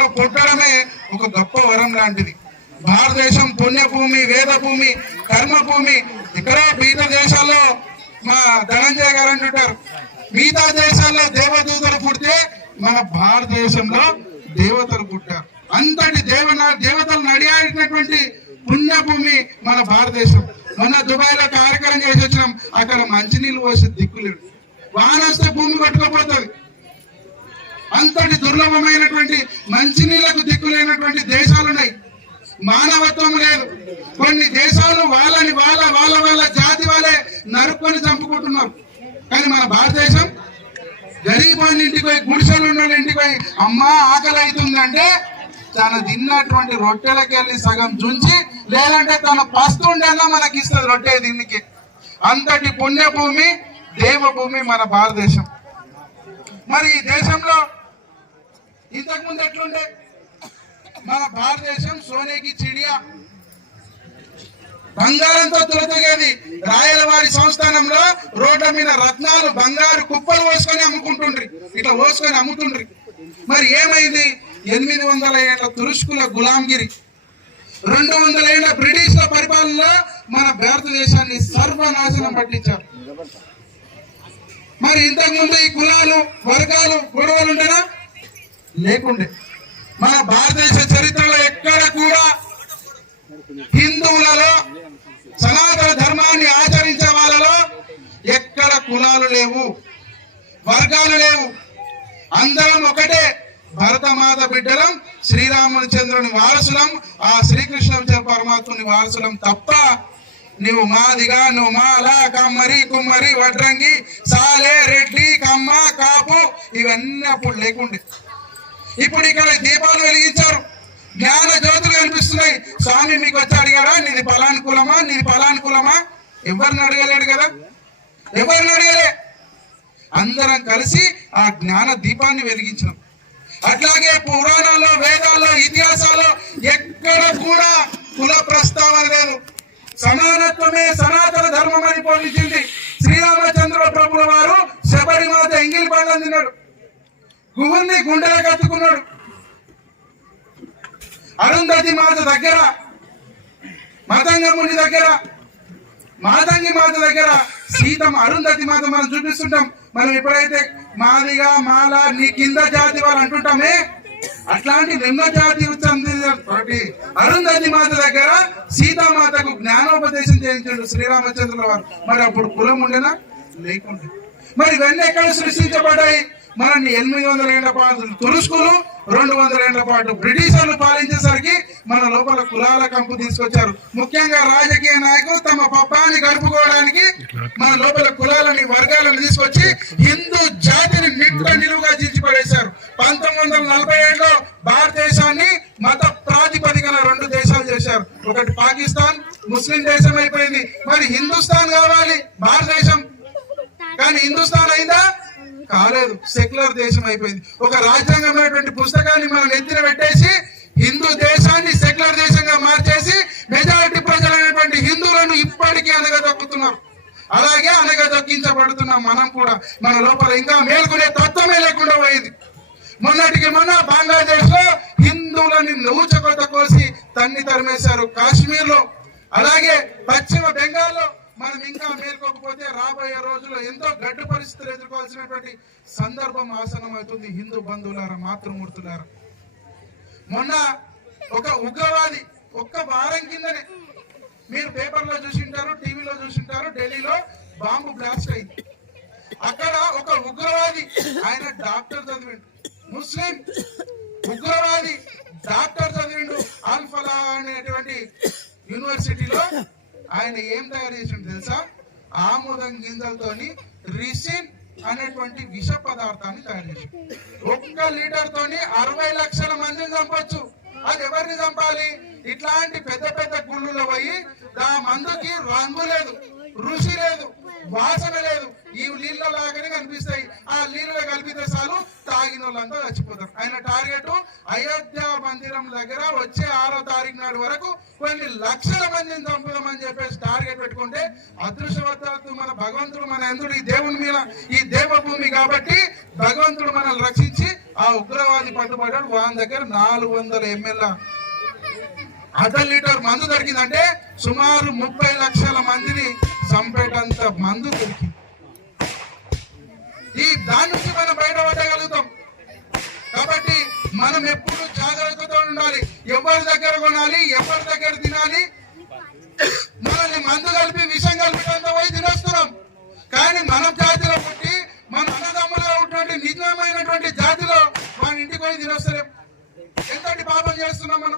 భారతదేశంలో కొట్టడమే ఒక గొప్ప వరం లాంటిది. భారతదేశం పుణ్యభూమి వేద భూమి కర్మభూమి ఇక్కడ మిగతా దేశాల్లో మా ధనంజయ గారు అంటుంటారు. మిగతా దేశాల్లో దేవదూతలు పుడితే మన భారతదేశంలో దేవతలు పుట్టారు. అంతటి దేవ దేవతలు నడియాడినటువంటి పుణ్యభూమి మన భారతదేశం. మొన్న దుబాయ్లో కార్యక్రమం చేసి వచ్చినాం. అక్కడ మంచినీళ్ళు పోసే దిక్కులేడు. వానస్తే భూమి కొట్టుకోపోతుంది. అంతటి దుర్లభమైనటువంటి మంచినీళ్ళకు దిక్కులేనటువంటి దేశాలు ఉన్నాయి. మానవత్వం లేదు. కొన్ని దేశాలు వాళ్ళని వాళ్ళ వాళ్ళ వాళ్ళ జాతి వాళ్ళే నరుక్కొని చంపుకుంటున్నారు. కానీ మన భారతదేశం గరీబోని ఇంటికి పోయి గుడిసెలు ఉన్నాడు ఇంటికి పోయి అమ్మా ఆకలి అవుతుందంటే తను తిన్నటువంటి రొట్టెలకి వెళ్ళి సగం చుంచి లేదంటే తన పస్తుండేలా మనకి ఇస్తుంది రొట్టె దీనికి. అంతటి పుణ్యభూమి దేవభూమి మన భారతదేశం. మరి ఈ దేశంలో ఇంతకు ముందు ఎట్లుండే? మన భారతదేశం సోనేకి చిడియా. బంగారంతో తులతగేది రాయలవారి సంస్థానంలో రోడ్ల మీద రత్నాలు బంగారు కుప్పలు పోసుకొని అమ్ముకుంటుండ్రి. ఇట్లా పోసుకొని అమ్ముతుండ్రి. మరి ఏమైంది? ఎనిమిది వందల ఏళ్ళ తురుష్కుల గులాంగిరి. రెండు వందల ఏళ్ళ బ్రిటిష్ల పరిపాలనలో మన భారతదేశాన్ని సర్వనాశనం పట్టించారు. మరి ఇంతకుముందు ఈ కులాలు వర్గాలు గొడవలు ఉండేనా లేకుండే. మన భారతదేశ చరిత్రలో ఎక్కడ కూడా హిందువులలో సనాతన ధర్మాన్ని ఆచరించే వాళ్ళలో ఎక్కడ కులాలు లేవు వర్గాలు లేవు. అందరం ఒకటే భరతమాత బిడ్డలం శ్రీరామచంద్రుని వారసులం ఆ శ్రీకృష్ణ పరమాత్ముని వారసులం తప్ప నువ్వు మాదిగా నువ్వు మాల కమ్మరి కుమ్మరి వడ్రంగి సాలే రెడ్డి కమ్మ కాపు ఇవన్నీ అప్పుడు లేకుండే. ఇప్పుడు ఇక్కడ దీపాలు వెలిగించారు. జ్ఞాన జ్యోతులు కనిపిస్తున్నాయి. స్వామి మీకు వచ్చి అడిగారా నీది ఫలానుకూలమా? నీది ఫలానుకూలమా? ఎవరిని అడగలేడు కదా? ఎవరిని అడగలే? అందరం కలిసి ఆ జ్ఞాన దీపాన్ని వెలిగించినాం. అట్లాగే పురాణాల్లో వేదాల్లో ఇతిహాసాల్లో ఎక్కడ కూడా కుల ప్రస్తావన లేదు. సమానత్వమే సనాతన ధర్మం అని పోలించింది శ్రీరామచంద్ర ప్రభుల వారు. శబరిమాత ఎంగిలి పండు అందినాడు గుహుల్ని గుండెల కట్టుకున్నాడు? అరుంధతి మాత దగ్గర మతంగముని దగ్గర మాతంగి మాత దగ్గర సీతం అరుంధతి మాత మనం చూపిస్తుంటాం. మనం ఎప్పుడైతే మాదిగా మాల నీ కింద జాతి వాళ్ళు అంటుంటామే అట్లాంటి నిమ్న జాతి చెందినటువంటి అరుంధతి మాత దగ్గర సీతామాతకు జ్ఞానోపదేశం చేయించాడు శ్రీరామచంద్రుల వారు మరి అప్పుడు కులం ఉండేనా? లేకుండా. మరి ఇవన్నీ ఎక్కడ సృష్టించబడ్డాయి? మనల్ని ఎనిమిది వందల ఏళ్ళ పాటు తురుస్కులు రెండు వందల ఏళ్ళ పాటు బ్రిటిషర్లు పాలించేసరికి మన లోపల కులాల కంపు తీసుకొచ్చారు. ముఖ్యంగా రాజకీయ నాయకులు తమ పప్పాన్ని గడుపుకోవడానికి మన లోపల కులాలని వర్గాలను తీసుకొచ్చి హిందూ జాతిని నిట్ట నిలువుగా పడేశారు పంతొమ్మిది వందల నలభై ఏడులో భారతదేశాన్ని మత ప్రాతిపదికన రెండు దేశాలు చేశారు. ఒకటి పాకిస్తాన్ ముస్లిం దేశం అయిపోయింది. మరి హిందుస్థాన్ కావాలి భారతదేశం. కానీ హిందుస్థాన్ అయిందా? కాలేదు. సెక్యులర్ దేశం అయిపోయింది. ఒక రాజ్యాంగమైనటువంటి పుస్తకాన్ని మనం ఎత్తిన పెట్టేసి హిందూ దేశాన్ని సెక్యులర్ దేశంగా మార్చేసి మెజారిటీ ప్రజలైనటువంటి హిందువులను ఇప్పటికీ అనగదొక్కుతున్నారు అలాగే అనగదొక్కించబడుతున్నాం మనం కూడా. మన లోపల ఇంకా మేల్కొనే తత్వమే లేకుండా పోయింది. మొన్నటికి మొన్న బంగ్లాదేశ్లో హిందువులని నూచకొత కోసి తన్ని తరిమేశారు కాశ్మీర్లో అలాగే పశ్చిమ బెంగాల్లో మనం ఇంకా మేల్కోకపోతే రాబోయే రోజుల్లో ఎంతో గడ్డు పరిస్థితులు ఎదుర్కోవాల్సినటువంటి సందర్భం ఆసనం అవుతుంది హిందూ బంధువులారా మాతృమూర్తులారా. మొన్న ఒక ఉగ్రవాది ఒక్క వారం కిందనే మీరు పేపర్లో చూసింటారు టీవీలో చూసింటారు ఢిల్లీలో బాంబు బ్లాస్ట్ అయింది. అక్కడ ఒక ఉగ్రవాది ఆయన డాక్టర్ చదివిండు. ముస్లిం ఉగ్రవాది డాక్టర్ చదివిండు. ఆల్ఫలా అనేటువంటి యూనివర్సిటీలో ఆయన ఏం తయారు చేసిండు తెలుసా? ఆముదం గింజలతోని రిసిన్ అనేటువంటి విష పదార్థాన్ని తయారు చేసిండు. ఒక్క లీటర్ తోని అరవై లక్షల మందిని చంపొచ్చు. అది ఎవరిని చంపాలి? ఇట్లాంటి పెద్ద పెద్ద గుళ్ళలో పోయి ఆ మందుకి రంగు లేదు రుచి లేదు వాసన లేదు. ఈ నీళ్ళ లాగానే కనిపిస్తాయి. ఆ నీళ్ళలో కలిపితే చాలు వాళ్ళంతా చచ్చిపోతారు. ఆయన టార్గెట్ అయోధ్య మందిరం దగ్గర వచ్చే ఆరో తారీఖు నాడు వరకు కొన్ని లక్షల మందిని చంపుదామని చెప్పేసి టార్గెట్ పెట్టుకుంటే అదృష్టవశాత్తు మన భగవంతుడు మన ఎందుడు ఈ దేవుని మీద ఈ దేవభూమి కాబట్టి భగవంతుడు మనల్ని రక్షించి ఆ ఉగ్రవాది పట్టుబడ్డాడు. వాని దగ్గర నాలుగు వందల ఎంఎల్ఏ అర్ధ లీటర్ మందు దొరికిందంటే సుమారు ముప్పై లక్షల మందిని చంపేటంత మందు దొరికింది. ఈ దాని నుంచి మనం తినాలి ఎవరి దగ్గర తినాలి? మనల్ని మందు కలిపి విషం కలిపినంత పోయి తినేస్తున్నాం. కానీ మనం జాతిలో పుట్టి మన అన్నదమ్ములో ఉన్నటువంటి నిజమైనటువంటి జాతిలో మన ఇంటికి పోయి తినొస్తలేం. ఎంతటి పాపం చేస్తున్నాం మనం?